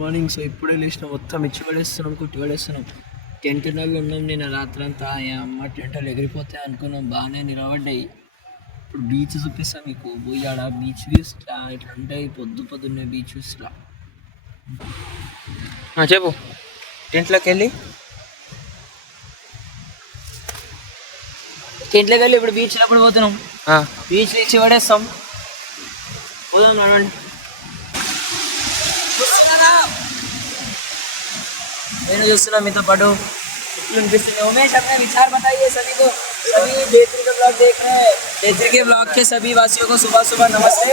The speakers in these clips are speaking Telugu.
మార్నింగ్. సో ఇప్పుడే లేచిన, మొత్తం ఇచ్చి పడేస్తున్నాం, కుట్టి పడేస్తున్నాం. టెంటనల్లో ఉన్నాం నేను రాత్రంతా. అమ్మ టెంటలు ఎగిరిపోతాయి అనుకున్నాం, బాగానే నిలబడ్డాయి. ఇప్పుడు బీచ్ చూపిస్తాం మీకు, పోయి ఆడ బీచ్ వ్యూస్ ఇట్లా ఉంటాయి. పొద్దున్నే బీచ్ వ్యూస్ ఇట్లా. చెప్పు. టెంట్లోకి వెళ్ళి ఇప్పుడు బీచ్లో ఎప్పుడు పోతున్నాం? బీచ్లో ఇచ్చి పడేస్తాం, పోదాం నడవండి. నేను చూస్తున్నా మీతో పాటు. अनिपिస్తుంది. उमेश अपने विचार बताइए सभी को. सभी देत्री के ब्लॉग देख रहे हैं. देत्री के ब्लॉग के सभी वासियों को सुबह सुबह नमस्ते.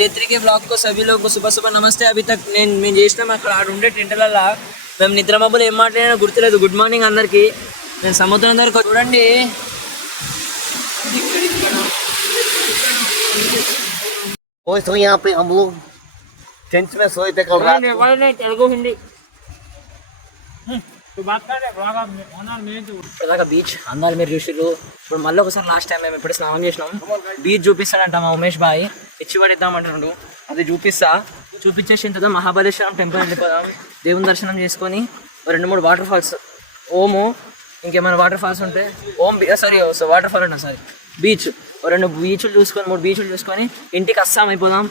देत्री के ब्लॉग को सभी लोगों को सुबह सुबह नमस्ते. अभी तक నేను చేసినాం అక్కడ ఆడుండే టెంటలల్లా. మేము నిద్రమబ్బులు ఏం మాట్లాడినా గుర్తులేదు. గుడ్ మార్నింగ్ అందరికి. నేను సముద్రం దగ్గరకు చూడండి. ओए तो यहाँ पे हम लोग टेंट में सोए थे कल रात को. तेलुगु हिंदी ఇలాగ బీచ్ అందాలు మీరు చూసిర్రు. ఇప్పుడు మళ్ళీ ఒకసారి లాస్ట్ టైం మేము ఇప్పుడు స్నానం చేసినాం. బీచ్ చూపిస్తాడంట మా ఉమేష్ బాయ్, ఇచ్చి పడేద్దామంటున్నాడు. అది చూపించేసిన తర్వాత మహాబలేశ్వరం టెంపుల్ వెళ్ళిపోదాం. దేవుని దర్శనం చేసుకొని 2-3 వాటర్ ఫాల్స్, ఓము ఇంకేమైనా వాటర్ ఫాల్స్ ఉంటే వాటర్ ఫాల్ ఉంటా బీచ్ 2 బీచ్లు చూసుకొని 3 బీచ్లు చూసుకొని ఇంటికి అస్సాం అయిపోదాం.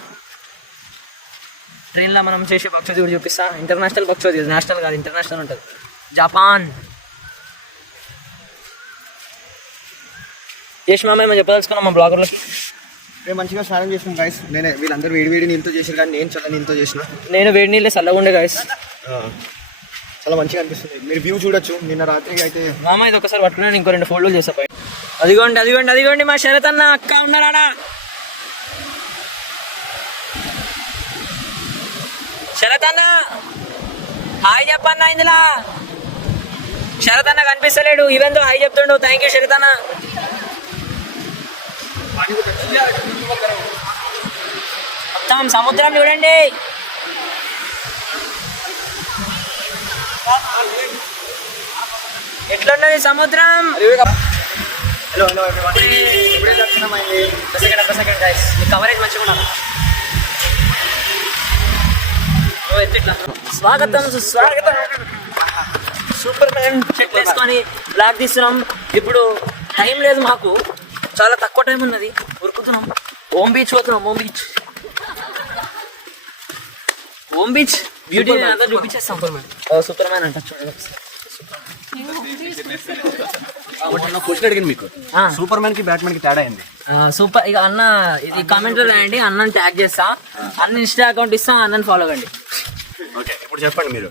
ట్రైన్లో మనం చేసే పక్షి కూడా చూపిస్తా. ఇంటర్నేషనల్ పక్షి, నేషనల్ కాదు, ఇంటర్నేషనల్ ఉంటుంది. జపాన్ చేసి మేము చెప్పదలుచుకున్నాం మా బ్లాగర్లకి. మేము మంచిగా స్నానం చేసినాం గైస్. వీళ్ళందరూ వేడి నీళ్ళతో చేసారు, కానీ నేను చల్ల నీళ్ళతో చేసిన. నేను వేడి నీళ్ళే చల్లగా ఉండే గైస్. చాలా మంచిగా అనిపిస్తుంది. మీరు వ్యూ చూడొచ్చు. నిన్న రాత్రికి అయితే మామ ఇది ఒకసారి పట్టుకుని ఇంకో 2 ఫోల్డ్లు చేస్తా. అదిగోండి మా శరత్ అన్న అక్క ఉన్నారాడా? శరత్ అన్న హాయ్ చెప్పన్న. ఇందులో శరత్ అన్న కనిపిస్తలేడు. ఈవెంతో హాయ్ చెప్తుండు. థ్యాంక్ యూ శరత్ అన్న. మొత్తం సముద్రం చూడండి. ఎట్లున్నది సముద్రం? హలో ఇప్పుడే దర్శనమైంది. సెకండ్ గైస్, మీ కవరేజ్ మంచిగా ఉండాలి. స్వాగతం సుస్వాగతం. సూపర్ మ్యాన్ చెట్లు వేసుకొని బ్లాగ్ తీస్తున్నాం. ఇప్పుడు టైం లేదు మాకు, చాలా తక్కువ టైం ఉన్నది. ఉరుకుతున్నాం. ఓం బీచ్ పోతున్నాం. ఓం బీచ్ బ్యూటీ అంతా చూపించేస్తాం. సూపర్ మ్యాన్ అంట చూడండి. అడిగింది మీకు సూపర్ మ్యాన్ కి బ్యాట్మెన్ కి తేడా అయింది. సూపర్. ఇక అన్న ఈ కామెంట్ లో రాయండి, అన్నని ట్యాగ్ చేస్తా. అన్న ఇన్స్టా అకౌంట్ ఇస్తా, అన్నని ఫాలో కండి. ఓకే, ఇప్పుడు చెప్పండి మీరు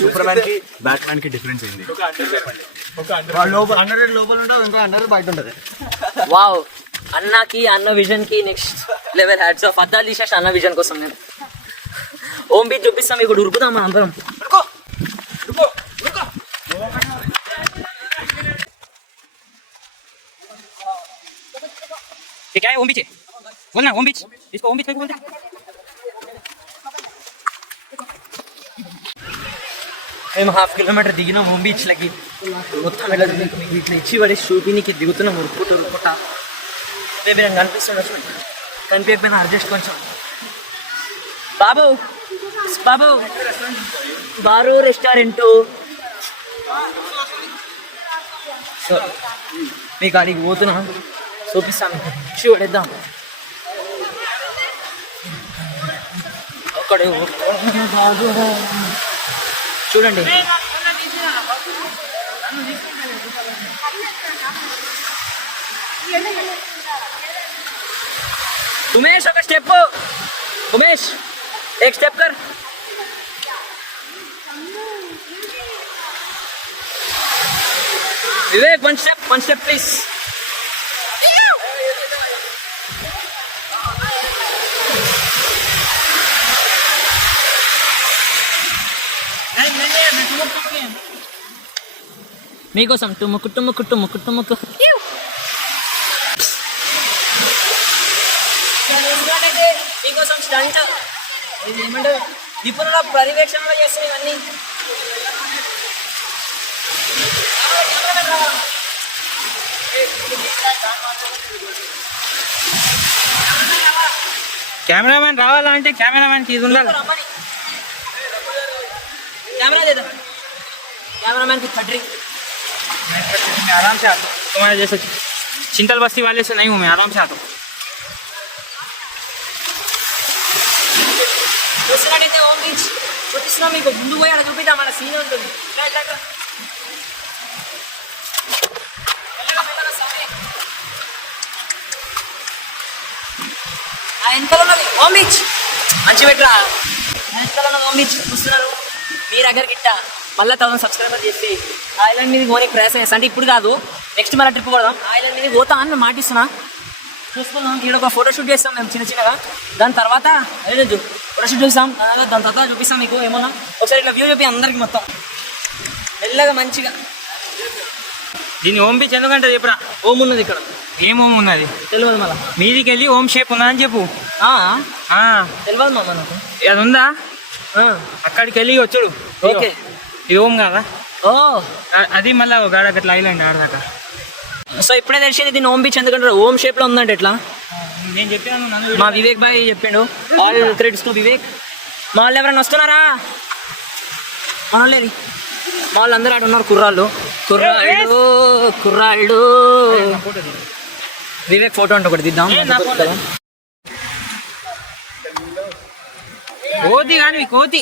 సూపర్ మ్యాన్ కి బ్యాట్మెన్ కి డిఫరెన్స్ ఏంది? లోపల ఉంటుంది, ఇంకా 100 బయట ఉంటుంది. వావ్, అన్నకి అన్న విజన్ కి నెక్స్ట్ లెవెల్ హ్యాట్స్ ఆఫ్. అద్దాలు తీసేసి అన్న విజన్ కోసం నేను ఓం బీచ్ చూపిస్తాం. మీకు ఉరుకుతాం మనం అందరం. क्या है ओम बीच है? बोलना ओम बीच. इसको ओम बीच करके बोलते हैं. మేము 1/2 కిలోమీటర్ దిగినాం ఓం బీచ్ లకి. మొత్తం ఇట్లా ఇచ్చి పడి చూపినికి దిగుతున్నాం. ఉరుకుట అదే మీరు కనిపిస్తుండొచ్చు. కనిపించకపోయినా అడ్జస్ట్ కొంచెం. బాబు బారు రెస్టారెంట్. సో మీకు అడిగి పోతున్నాం, చూపిస్తాను. పడేద్దాం అక్కడ చూడండి. ఉమేష్ ఒక స్టెప్. ఉమేష్ एक स्टेप कर. विवेक one step please. మీకోసం టుముకు మీకోసం స్టంట్. ఏమంటారు, నిపుణుల పర్యవేక్షణలో చేస్తాం ఇవన్నీ. కెమెరామెన్ రావాలా అంటే కెమెరామెన్కి ఇది ఉండాలి. कैमरा दे दो कैमरामैन की छतरी मैं आराम से आता हूँ. तुम्हारे जैसे चिंतल बस्ती वाले से नहीं हूँ, मैं आराम से आता हूँ. చూసినట్టయితే ఓం బీచ్ చూపిస్తున్నా మీకు. ముందు పోయి అక్కడ చూపిద్దాం, మన సీన్ ఉంటుంది. వెనకాల ఉన్నది ఓం బీచ్. మంచి పెట్టరా. వెనకాల ఉన్నది ఓం బీచ్ చూస్తున్నారు మీరు. దగ్గర గిట్ట మళ్ళీ 1000 సబ్స్క్రైబర్ చేసి ఐలాండ్ మీద పోనీ ప్రయాసం చేస్తా. అంటే ఇప్పుడు కాదు, నెక్స్ట్ మళ్ళీ ట్రిప్ పోదాం. ఐలాండ్ మీద పోతా అని నేను మాటిస్తున్నా. చూసుకుందాం. ఇక్కడ ఒక ఫోటోషూట్ చేస్తాం మేము చిన్నగా. దాని తర్వాత లేదు ఫోటోషూట్ చూస్తాం. దాని తర్వాత చూపిస్తాం మీకు ఏమన్నా. ఒకసారి ఇట్లా వ్యూ చూపి అందరికి మొత్తం మెల్లగా మంచిగా. దీన్ని ఓం బీచ్ ఎందుకంటే చెప్పురా. ఓం ఉన్నది ఇక్కడ. ఏం ఓం ఉన్నది తెలియదు మళ్ళీ. మీదికి వెళ్ళి ఓం షేప్ ఉన్నదని చెప్పు. తెలియదు మా మనకు. అది ఉందా అక్కడికి వెళ్ళి వచ్చుడు. ఓకే ఇది ఓం కదా. ఓ అది మళ్ళీ గాడ అట్లా ఐలాండ్ ఆడదాకా. సో ఇప్పుడే తెలిసింది దీన్ని ఓం బీచ్ ఎందుకంటే ఓం షేప్లో ఉందంటే ఎట్లా. నేను చెప్పాను మా వివేక్ బాయ్ చెప్పిండు. All credits to Vivek. మా వాళ్ళు ఎవరైనా వస్తున్నారా? మన వాళ్ళేరి మా వాళ్ళు అందరూ అటు ఉన్నారు. కుర్రాళ్ళు వివేక్ ఫోటో అంటే ఒకటి దిద్దాం. కోతి కానీ కోతి.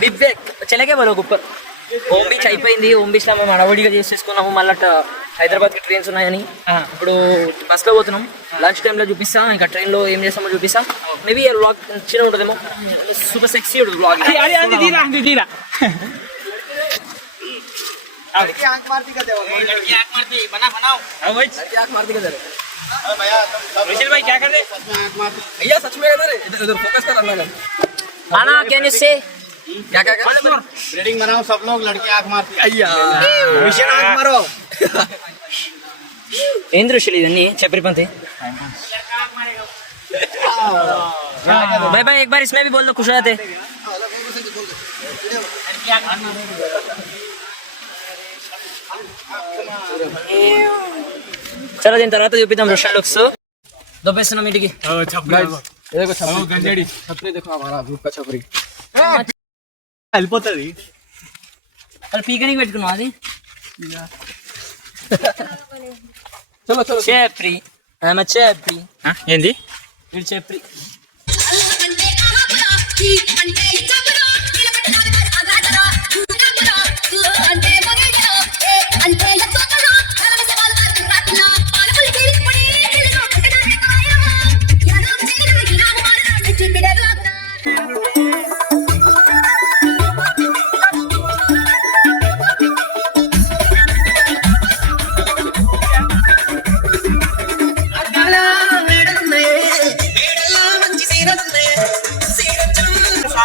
వివేక్ చెలకే బలో ऊपर. ఓం బీచ్ అయిపోయింది. ఓం బీచ్లో మేము అడవడిగా చేసేసుకున్నాము. మళ్ళీ హైదరాబాద్కి ట్రైన్స్ ఉన్నాయని ఇప్పుడు బస్లో పోతున్నాం. లంచ్ టైంలో చూపిస్తాం. ఇంకా ట్రైన్లో ఏం చేస్తామో చూపిస్తాం. మేబీ వ్లాగ్ చిన్న ఉంటుందేమో. సూపర్ సెక్సీ ఉంటుంది వ్లాగ్. भाई क्या कर रहे भैया सच में इधर फोकस कर रहा है. आना कैन यू से क्या ब्रीडिंग बनाओ सब लोग लड़की आंख मारती अय्या मिशन आंख मारो. ఏం దృశ్యాలు ఇవన్నీ చెప్పరి పంతే. भाई भाई एक बार इसमें भी बोल दो, खुश हो जाते. चलो दिन తర్వాత చూపిద్దాం రోషన్ లుక్స్. దొబ్బేస్తున్నాం ఇంటికి. వెళ్ళిపోతుంది. అది పీకనికి పెట్టుకున్నావు అది. చలో చలో చేప్రి ఆమె చేప్రి. ఏంది వీడు చేప్రి.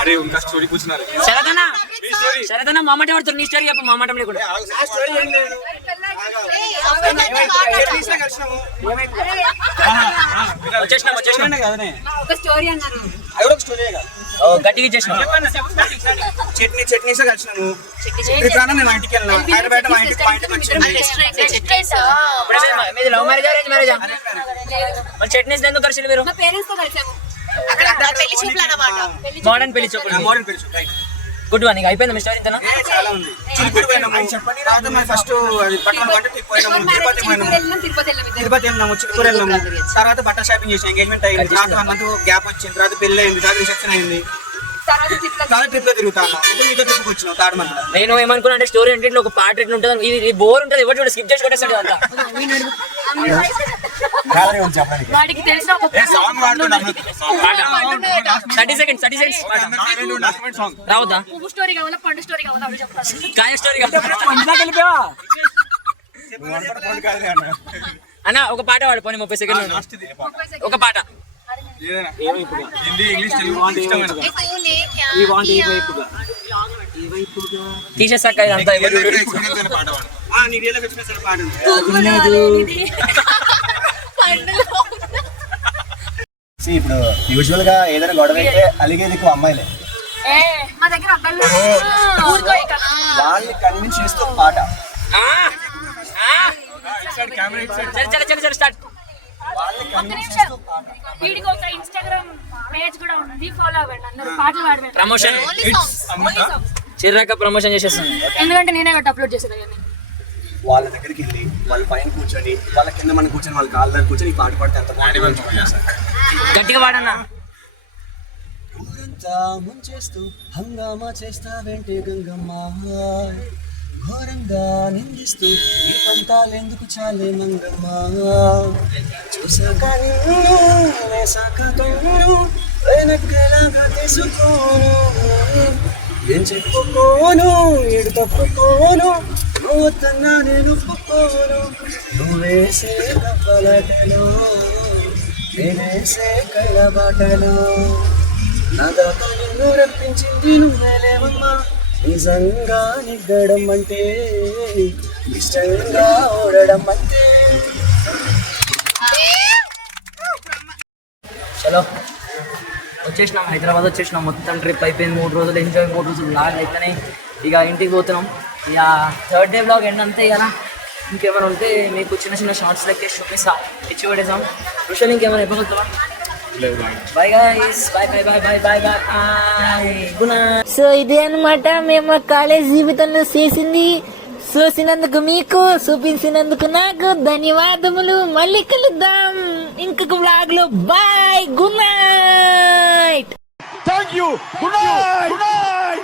अरे उनका स्टोरी पूछना है. సరేదన్నా మామాట పడుతుంది. నీ స్టోరీ చెప్పు. మామాట కూడా నా స్టోరీ ఏం లేదు. వచ్చేసినాం కదనే ఒక స్టోరీ అన్నారు. అది కూడా ఒక స్టోరీ గట్టిగా ఇచ్చేసినాం. చట్నీ కలిసినాము. త్రిపురాన నేను మా ఇంటికి వెళ్ళినా. హైదరాబాద్ మా ఇంటికి వచ్చాను. మీది లవ్ మ్యారేజ్ అరేంజ్ మ్యారేజా? మరి చట్నీస్ ఎందుకు కలిసి మీరు? మా పేరెంట్స్ తో కలిసాము. అక్కడ పెళ్లి చూపులు అన్నమాట. మోడర్న్ పెళ్లి చూపులు. Good one. అయిపోయింది మీ స్టోరీ ఇంతనా? చాలా ఉంది. చిలుకూరు పోయినాము. తర్వాత మేము ఫస్ట్ అది పట్టణం అంటే తిరుపతి వెళ్ళినాము. చిలుకూరు వెళ్ళినాము. తర్వాత బట్టల షాపింగ్ చేసాం. ఎంగేజ్మెంట్ అయింది. తర్వాత 1 month గ్యాప్ వచ్చింది. తర్వాత పెళ్లి అయింది. తర్వాత రిసెప్షన్ అయింది. తర్వాత ట్రిప్ లో తిరుగుతాను. ఇప్పుడు మీతో ట్రిప్ వచ్చినాం 3rd month. నేను ఏమనుకున్నా అంటే స్టోరీ అంటే ఒక పార్ట్ ఎట్లా ఉంటుంది. ఇది బోర్ ఉంటుంది. ఎవరు చూడ స్కిప్ చేసి కొట్టేస్తాడు అంతా. వాడికి తెలిసిన ఒక 30 seconds రావద్దా? పువ్వు స్టోరీ కావాలా పండు స్టోరీ కావాలా అవి చెప్తాను. కాయ స్టోరీ అన్న ఒక పాట పాడు. పోనీ 30 seconds ఒక పాట. హిందీ ఇంగ్లీష్ తెలుగు ఇష్టమైన ఈ వాంట్ ఏ వైపుగా తీసేసాక ఇదంతా ఎవరు పాట పాడు నీ రియల్ ఎక్స్పీరియన్స్ పాడు ఇప్పుడు యూజువల్ గా ఏదైనా గొడవ అయితే అలిగేది ఎక్కువ అమ్మాయిలే. మా దగ్గర అబ్బాయిలు ఊరుకో ఇక. వాళ్ళని కన్విన్స్ చేస్తూ పాట. స్టార్ట్. ఒక్క నిమిషం. వీడికి ఒక ఇన్స్టాగ్రామ్ పేజ్ కూడా ఉంది, ఫాలో అవ్వండి అందరూ. పాటలు పాడమండి. ప్రమోషన్ చిర్రాక ప్రమోషన్ చేసేస్తుంది. ఎందుకంటే నేనే ఒకటి అప్లోడ్ చేసేది కానీ. వాళ్ళ దగ్గరికి వెళ్ళి వాళ్ళ పైన కూర్చొని వాళ్ళ కింద మనం కూర్చొని వాళ్ళ కాళ్ళ దగ్గర కూర్చొని ఈ పాట పాడితే ఎంత బాగుంటుంది. గట్టిగా పాడన్నా. ఊరంతా ముంచేస్తూ హంగామా చేస్తావేంటే గంగమ్మ, ఘోరంగా నిందిస్తూ ఈ పంతాలెందుకు చాలే మంగమ్మ, చూసాక నిన్ను వేసాక కన్ను వెనక్కలాగా తీసుకోను, ఏం చెప్పుకోను ఏడు తప్పుకోను, నువ్వు తన్నా నేను ఒప్పుకోను, నువ్వేసే కప్పలటలో నేనేసే కళ్ళబాటలో, నా దాకా నిన్ను రప్పించింది నువ్వేలేవమ్మా, నిజంగా నిగ్గడం అంటే ఇష్టంగా ఓడడం అంటే. చలో వచ్చేసినాం, హైదరాబాద్ వచ్చేసినాం. మొత్తం ట్రిప్ అయిపోయింది. 3 రోజులు ఎంజాయ్, 3 రోజులు బ్లాగ్ అయితేనే ఇక ఇంటికి పోతున్నాం. ఇక 3rd డే బ్లాగ్ ఎండ్ అంతే కదా. ఇంకేమైనా ఉంటే మీకు చిన్న చిన్న షార్ట్స్ లెక్కే చూపిస్తా, ఇచ్చి పడేసాం. రుషన్ ఇంకేమైనా ఇవ్వగలుగుతావా? Bye guys, bye bye bye bye bye bye. Good night. So ఇదే అన్నమాట మేము మా కాలేజ్ జీవితంలో చేసింది. చూసినందుకు మీకు, చూపించినందుకు నాకు ధన్యవాదములు. మళ్ళీ కలుద్దాం ఇంకొక వ్లాగ్ లో. Bye, good night. Thank you. Good night. Good night.